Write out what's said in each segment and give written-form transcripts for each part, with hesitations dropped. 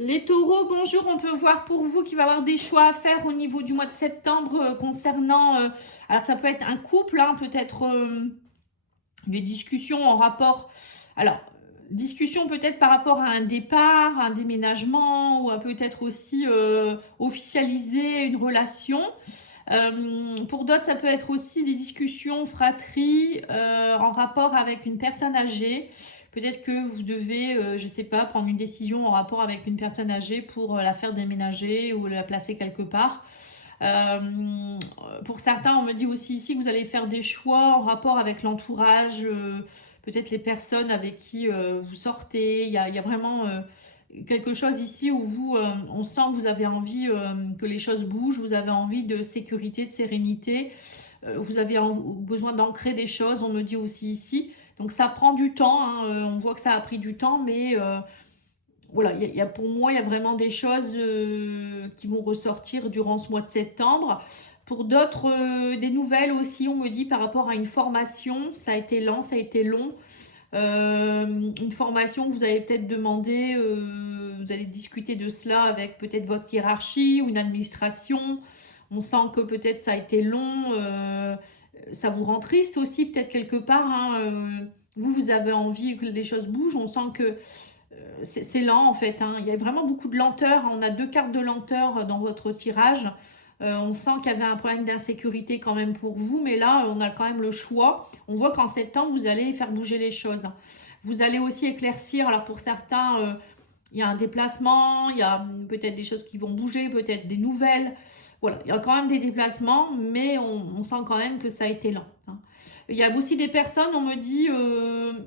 Les taureaux, bonjour, on peut voir pour vous qu'il va y avoir des choix à faire au niveau du mois de septembre concernant, alors ça peut être un couple, hein, peut-être des discussions en rapport, alors discussion peut-être par rapport à un départ, un déménagement ou à peut-être aussi officialiser une relation. Pour d'autres, ça peut être aussi des discussions, fratries, en rapport avec une personne âgée. Peut-être que vous devez, je ne sais pas, prendre une décision en rapport avec une personne âgée pour la faire déménager ou la placer quelque part. Euh, pour certains, on me dit aussi ici que vous allez faire des choix en rapport avec l'entourage, peut-être les personnes avec qui vous sortez. Il y a vraiment quelque chose ici où vous, on sent que vous avez envie que les choses bougent, vous avez envie de sécurité, de sérénité, vous avez besoin d'ancrer des choses, on me dit aussi ici. Donc ça prend du temps, hein, on voit que ça a pris du temps, mais voilà, pour moi, il y a vraiment des choses qui vont ressortir durant ce mois de septembre. Pour d'autres, des nouvelles aussi, on me dit par rapport à une formation, ça a été lent, ça a été long. Une formation que vous avez peut-être demandé, vous allez discuter de cela avec peut-être votre hiérarchie ou une administration. On sent que peut-être ça a été long, ça vous rend triste aussi peut-être quelque part, hein, vous avez envie que les choses bougent. On sent que c'est lent en fait, hein. Il y a vraiment beaucoup de lenteur. On a deux cartes de lenteur dans votre tirage. On sent qu'il y avait un problème d'insécurité quand même pour vous, mais là, on a quand même le choix. On voit qu'en septembre, vous allez faire bouger les choses. Vous allez aussi éclaircir. Alors pour certains, il y a un déplacement, il y a peut-être des choses qui vont bouger, peut-être des nouvelles. Voilà, il y a quand même des déplacements, mais on sent quand même que ça a été lent, hein. Il y a aussi des personnes, on me dit,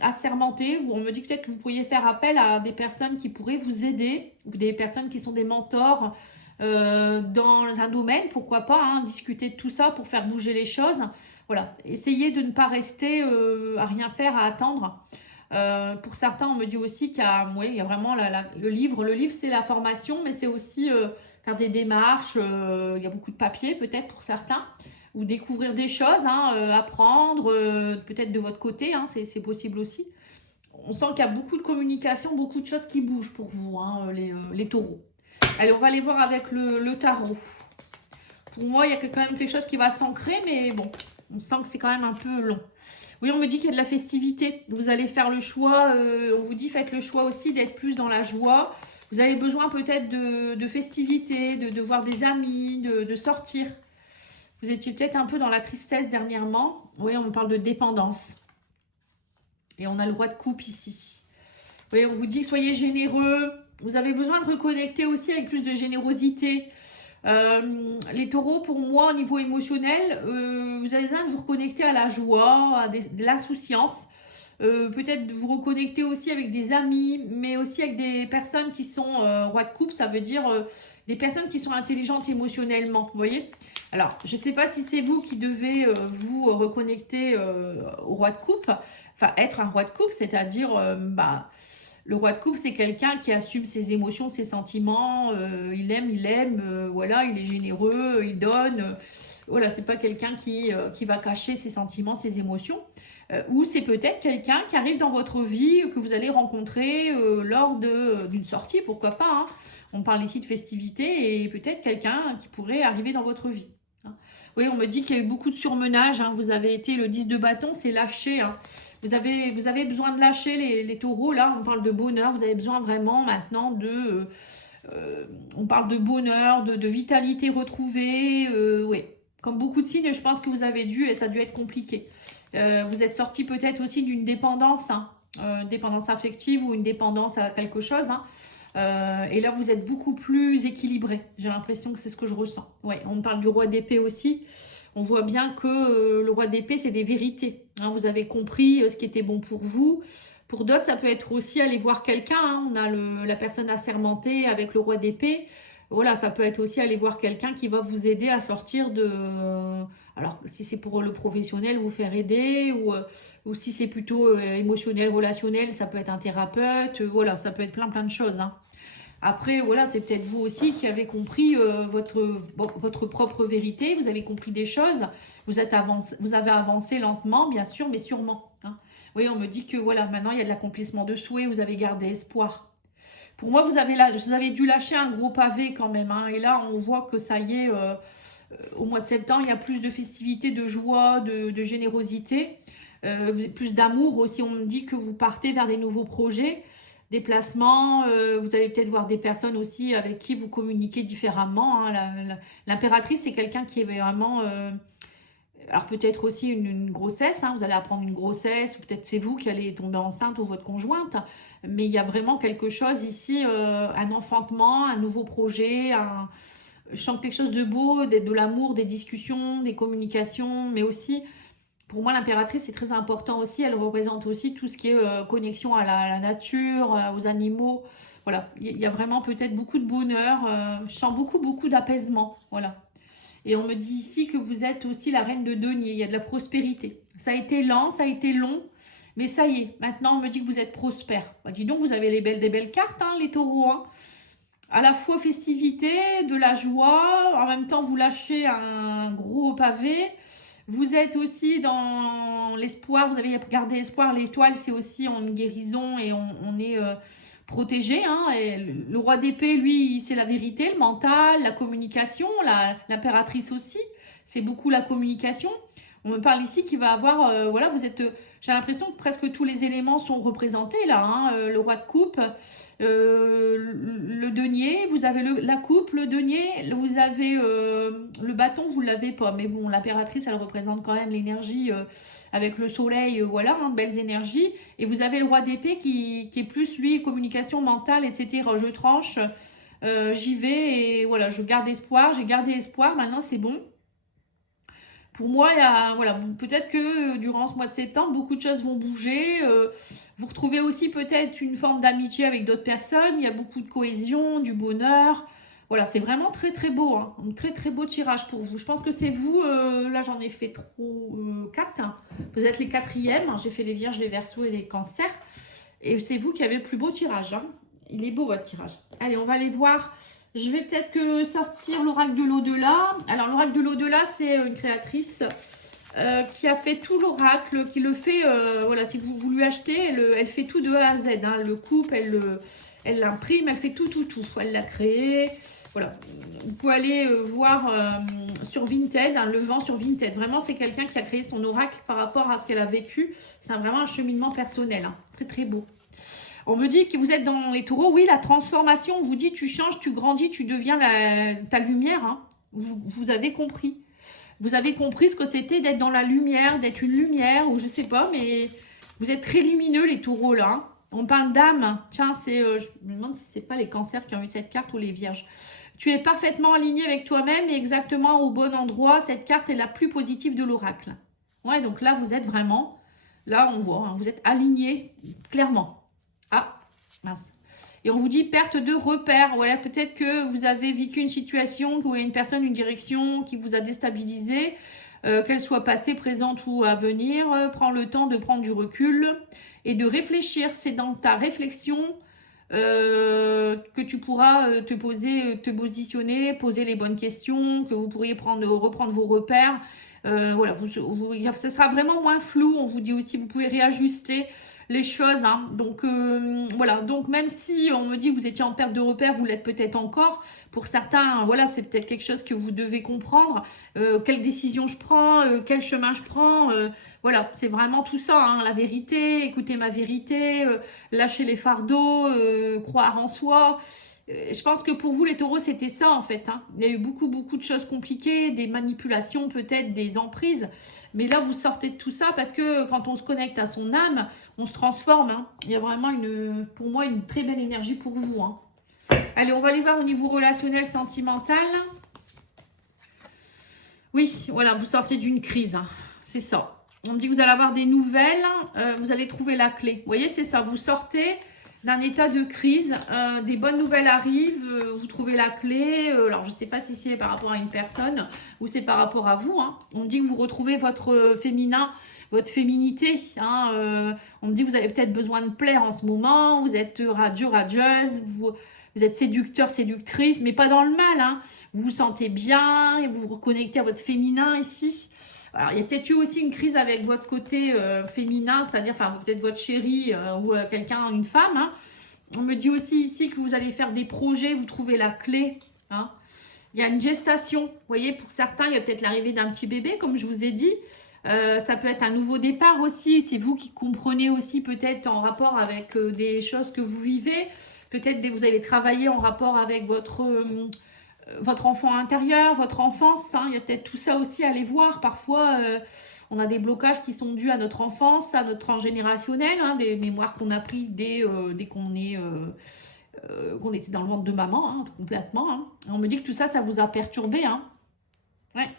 assermentées, on me dit peut-être que vous pourriez faire appel à des personnes qui pourraient vous aider, ou des personnes qui sont des mentors dans un domaine, pourquoi pas, hein, discuter de tout ça pour faire bouger les choses. Voilà, essayez de ne pas rester à rien faire, à attendre. Pour certains, on me dit aussi qu'il y a, oui, il y a vraiment le livre. Le livre, c'est la formation, mais c'est aussi faire des démarches. Il y a beaucoup de papier, peut-être pour certains, ou découvrir des choses, hein, apprendre, peut-être de votre côté, hein, c'est possible aussi. On sent qu'il y a beaucoup de communication, beaucoup de choses qui bougent pour vous, hein, les taureaux. Allez, on va aller voir avec le tarot. Pour moi, il y a quand même quelque chose qui va s'ancrer, mais bon, on sent que c'est quand même un peu long. Oui, on me dit qu'il y a de la festivité. Vous allez faire le choix, on vous dit faites le choix aussi d'être plus dans la joie. Vous avez besoin peut-être de festivité, de voir des amis, de sortir. Vous étiez peut-être un peu dans la tristesse dernièrement. Oui, on me parle de dépendance. Et on a le roi de coupe ici. Oui, on vous dit soyez généreux. Vous avez besoin de reconnecter aussi avec plus de générosité. Les taureaux, pour moi, au niveau émotionnel, vous avez besoin de vous reconnecter à la joie, à de l'insouciance. Peut-être de vous reconnecter aussi avec des amis, mais aussi avec des personnes qui sont roi de coupe, ça veut dire des personnes qui sont intelligentes émotionnellement, vous voyez. Alors, je ne sais pas si c'est vous qui devez vous reconnecter au roi de coupe, enfin être un roi de coupe, c'est-à-dire le roi de coupe, c'est quelqu'un qui assume ses émotions, ses sentiments, il aime, voilà, il est généreux, il donne. Voilà, c'est pas quelqu'un qui va cacher ses sentiments, ses émotions. Ou c'est peut-être quelqu'un qui arrive dans votre vie, que vous allez rencontrer lors d'une sortie, pourquoi pas, hein. On parle ici de festivité et peut-être quelqu'un qui pourrait arriver dans votre vie, hein. Oui, on me dit qu'il y a eu beaucoup de surmenage, hein. Vous avez été le 10 de bâton, c'est lâché, hein. Vous avez besoin de lâcher les taureaux, là, on parle de bonheur, vous avez besoin vraiment maintenant on parle de bonheur, de vitalité retrouvée, oui. Comme beaucoup de signes, je pense que vous avez dû, et ça a dû être compliqué. Vous êtes sorti peut-être aussi d'une dépendance, hein, dépendance affective ou une dépendance à quelque chose, hein. Et là, vous êtes beaucoup plus équilibré. J'ai l'impression que c'est ce que je ressens. Ouais, on parle du roi d'épée aussi. On voit bien que le roi d'épée, c'est des vérités, hein. Vous avez compris ce qui était bon pour vous. Pour d'autres, ça peut être aussi aller voir quelqu'un, hein. On a la personne assermentée avec le roi d'épée. Voilà, ça peut être aussi aller voir quelqu'un qui va vous aider à sortir de... alors, si c'est pour le professionnel, vous faire aider, ou si c'est plutôt émotionnel, relationnel, ça peut être un thérapeute. Voilà, ça peut être plein de choses, hein. Après, voilà, c'est peut-être vous aussi qui avez compris votre propre vérité, vous avez compris des choses, vous avez avancé lentement, bien sûr, mais sûrement, hein. Oui, on me dit que voilà, maintenant il y a de l'accomplissement de souhaits, vous avez gardé espoir. Pour moi, vous avez dû lâcher un gros pavé quand même. Hein. Et là, on voit que ça y est, au mois de septembre, il y a plus de festivités, de joie, de générosité, plus d'amour aussi. On me dit que vous partez vers des nouveaux projets, des placements. Vous allez peut-être voir des personnes aussi avec qui vous communiquez différemment. Hein. L'impératrice, c'est quelqu'un qui est vraiment... alors peut-être aussi une grossesse, hein, vous allez apprendre une grossesse, ou peut-être c'est vous qui allez tomber enceinte ou votre conjointe, mais il y a vraiment quelque chose ici, un enfantement, un nouveau projet, je sens quelque chose de beau, de l'amour, des discussions, des communications, mais aussi, pour moi l'impératrice c'est très important aussi, elle représente aussi tout ce qui est connexion à la nature, aux animaux, voilà, il y a vraiment peut-être beaucoup de bonheur, je sens beaucoup d'apaisement, voilà. Et on me dit ici que vous êtes aussi la reine de denier. Il y a de la prospérité. Ça a été lent, ça a été long. Mais ça y est, maintenant on me dit que vous êtes prospère. Bah, dis donc, vous avez des belles cartes, hein, les taureaux. Hein. À la fois festivité, de la joie. En même temps, vous lâchez un gros pavé. Vous êtes aussi dans l'espoir. Vous avez gardé espoir. L'étoile, c'est aussi une guérison et on est... protégé, hein, et le roi d'épée, lui, c'est la vérité, le mental, la communication, l'impératrice aussi, c'est beaucoup la communication. On me parle ici qu'il va avoir, voilà, vous êtes, j'ai l'impression que presque tous les éléments sont représentés là, hein, le roi de coupe, le denier, vous avez la coupe, le denier, vous avez le bâton, vous ne l'avez pas, mais bon, l'impératrice, elle représente quand même l'énergie avec le soleil, voilà, hein, belles énergies. Et vous avez le roi d'épée qui est plus, lui, communication mentale, etc. Je tranche, j'y vais et voilà, je garde espoir, j'ai gardé espoir, maintenant c'est bon. Pour moi, voilà, peut-être que durant ce mois de septembre, beaucoup de choses vont bouger. Vous retrouvez aussi peut-être une forme d'amitié avec d'autres personnes. Il y a beaucoup de cohésion, du bonheur. Voilà, c'est vraiment très beau. Hein. Un très beau tirage pour vous. Je pense que c'est vous. Là, j'en ai fait 4. Hein. Vous êtes les 4e. J'ai fait les vierges, les verseaux et les cancers. Et c'est vous qui avez le plus beau tirage. Hein. Il est beau votre tirage. Allez, on va aller voir... Je vais peut-être que sortir l'oracle de l'au-delà. Alors, l'oracle de l'au-delà, c'est une créatrice qui a fait tout l'oracle, qui le fait, voilà, si vous lui achetez, elle fait tout de A à Z. Hein, elle le coupe, elle l'imprime, elle fait tout. Elle l'a créé. Voilà. Vous pouvez aller voir sur Vinted, hein, le vent sur Vinted. Vraiment, c'est quelqu'un qui a créé son oracle par rapport à ce qu'elle a vécu. C'est vraiment un cheminement personnel. Hein, très beau. On me dit que vous êtes dans les taureaux. Oui, la transformation, on vous dit tu changes, tu grandis, tu deviens ta lumière. Hein. Vous avez compris. Vous avez compris ce que c'était d'être dans la lumière, d'être une lumière, ou je sais pas, mais vous êtes très lumineux les taureaux là. Hein. On parle d'âme. Tiens, je me demande si c'est pas les cancers qui ont eu cette carte ou les vierges. Tu es parfaitement aligné avec toi-même et exactement au bon endroit. Cette carte est la plus positive de l'oracle. Ouais, donc là, vous êtes vraiment... Là, on voit, hein, vous êtes aligné clairement. Ah, mince. Et on vous dit perte de repères. Voilà, peut-être que vous avez vécu une situation, où il y a une personne, une direction qui vous a déstabilisé, qu'elle soit passée, présente ou à venir. Prends le temps de prendre du recul et de réfléchir. C'est dans ta réflexion que tu pourras te poser, te positionner, poser les bonnes questions, que vous pourriez reprendre vos repères. Voilà, ce sera vraiment moins flou. On vous dit aussi, vous pouvez réajuster les choses, hein. Donc voilà, donc même si on me dit que vous étiez en perte de repère, vous l'êtes peut-être encore, pour certains, voilà, c'est peut-être quelque chose que vous devez comprendre, quelle décision je prends, quel chemin je prends, voilà, c'est vraiment tout ça, hein, la vérité, écoutez ma vérité, lâcher les fardeaux, croire en soi. Je pense que pour vous, les taureaux, c'était ça, en fait. Hein. Il y a eu beaucoup de choses compliquées, des manipulations, peut-être, des emprises. Mais là, vous sortez de tout ça parce que quand on se connecte à son âme, on se transforme. Hein. Il y a vraiment, pour moi, une très belle énergie pour vous. Hein. Allez, on va aller voir au niveau relationnel, sentimental. Oui, voilà, vous sortez d'une crise. Hein. C'est ça. On me dit que vous allez avoir des nouvelles. Vous allez trouver la clé. Vous voyez, c'est ça. Vous sortez d'un état de crise, des bonnes nouvelles arrivent, vous trouvez la clé, alors je ne sais pas si c'est par rapport à une personne ou c'est par rapport à vous, hein. On me dit que vous retrouvez votre féminin, votre féminité, hein, on me dit que vous avez peut-être besoin de plaire en ce moment, vous êtes radieux, radieuse, vous êtes séducteur, séductrice, mais pas dans le mal, hein. Vous vous sentez bien et vous vous reconnectez à votre féminin ici. Alors, il y a peut-être eu aussi une crise avec votre côté féminin, c'est-à-dire, enfin, peut-être votre chéri ou quelqu'un, une femme. Hein. On me dit aussi ici que vous allez faire des projets, vous trouvez la clé. Hein. Il y a une gestation. Vous voyez, pour certains, il y a peut-être l'arrivée d'un petit bébé, comme je vous ai dit. Ça peut être un nouveau départ aussi. C'est vous qui comprenez aussi peut-être en rapport avec des choses que vous vivez. Peut-être que vous allez travailler en rapport avec votre enfant intérieur, votre enfance. Hein. Il y a peut-être tout ça aussi à aller voir. Parfois, on a des blocages qui sont dus à notre enfance, à notre transgénérationnel, hein, des mémoires qu'on a prises dès qu'on était dans le ventre de maman, hein, complètement. Hein. On me dit que tout ça, ça vous a perturbé. Hein. Ouais.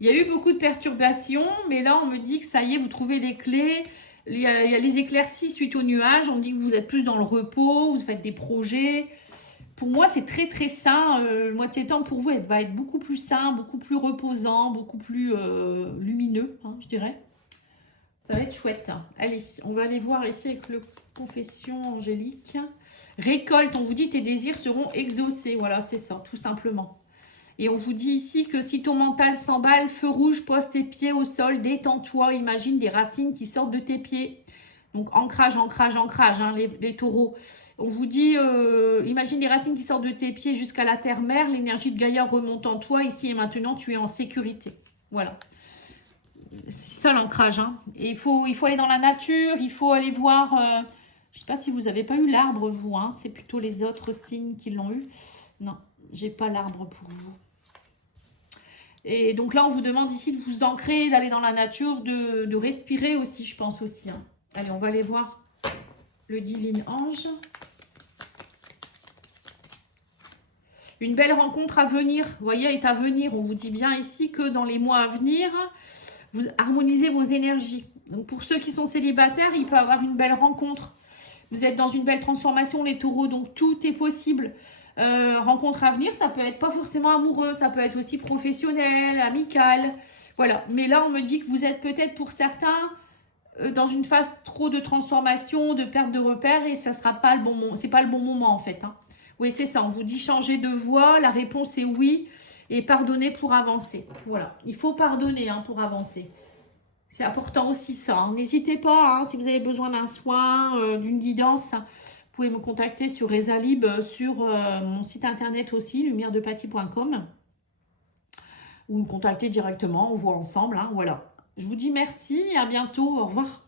Il y a eu beaucoup de perturbations, mais là, on me dit que ça y est, vous trouvez les clés. Il y a les éclaircies suite aux nuages. On dit que vous êtes plus dans le repos, vous faites des projets. Pour moi, c'est très, très sain. Le mois de septembre, pour vous, va être beaucoup plus sain, beaucoup plus reposant, beaucoup plus lumineux, hein, je dirais. Ça va être chouette. Allez, on va aller voir ici avec le confession angélique. Récolte, on vous dit tes désirs seront exaucés. Voilà, c'est ça, tout simplement. Et on vous dit ici que si ton mental s'emballe, feu rouge, pose tes pieds au sol, détends-toi, imagine des racines qui sortent de tes pieds. Donc ancrage, ancrage, ancrage, hein, les taureaux. On vous dit, imagine des racines qui sortent de tes pieds jusqu'à la terre-mère, l'énergie de Gaïa remonte en toi, ici et maintenant, tu es en sécurité. Voilà. C'est ça l'ancrage. Hein. Et il faut aller dans la nature, il faut aller voir... je ne sais pas si vous n'avez pas eu l'arbre, vous. Hein, c'est plutôt les autres signes qui l'ont eu. Non, j'ai pas l'arbre pour vous. Et donc là, on vous demande ici de vous ancrer, d'aller dans la nature, de respirer aussi, je pense aussi. Hein. Allez, on va aller voir le divin ange. Une belle rencontre à venir, vous voyez, est à venir. On vous dit bien ici que dans les mois à venir, vous harmonisez vos énergies. Donc pour ceux qui sont célibataires, il peut y avoir une belle rencontre. Vous êtes dans une belle transformation, les taureaux, donc tout est possible. Rencontre à venir, ça peut être pas forcément amoureux, ça peut être aussi professionnel, amical. Voilà, mais là, on me dit que vous êtes peut-être pour certains dans une phase trop de transformation, de perte de repères, et ça sera pas le bon moment. C'est pas le bon moment en fait. Hein. Oui, c'est ça. On vous dit changer de voie. La réponse est oui. Et pardonner pour avancer. Voilà. Il faut pardonner hein, pour avancer. C'est important aussi ça. Hein. N'hésitez pas, hein, si vous avez besoin d'un soin, d'une guidance, vous pouvez me contacter sur Rezalib, sur mon site internet aussi, lumieredepathie.com. Ou me contacter directement, on voit ensemble. Hein, voilà. Je vous dis merci et à bientôt. Au revoir.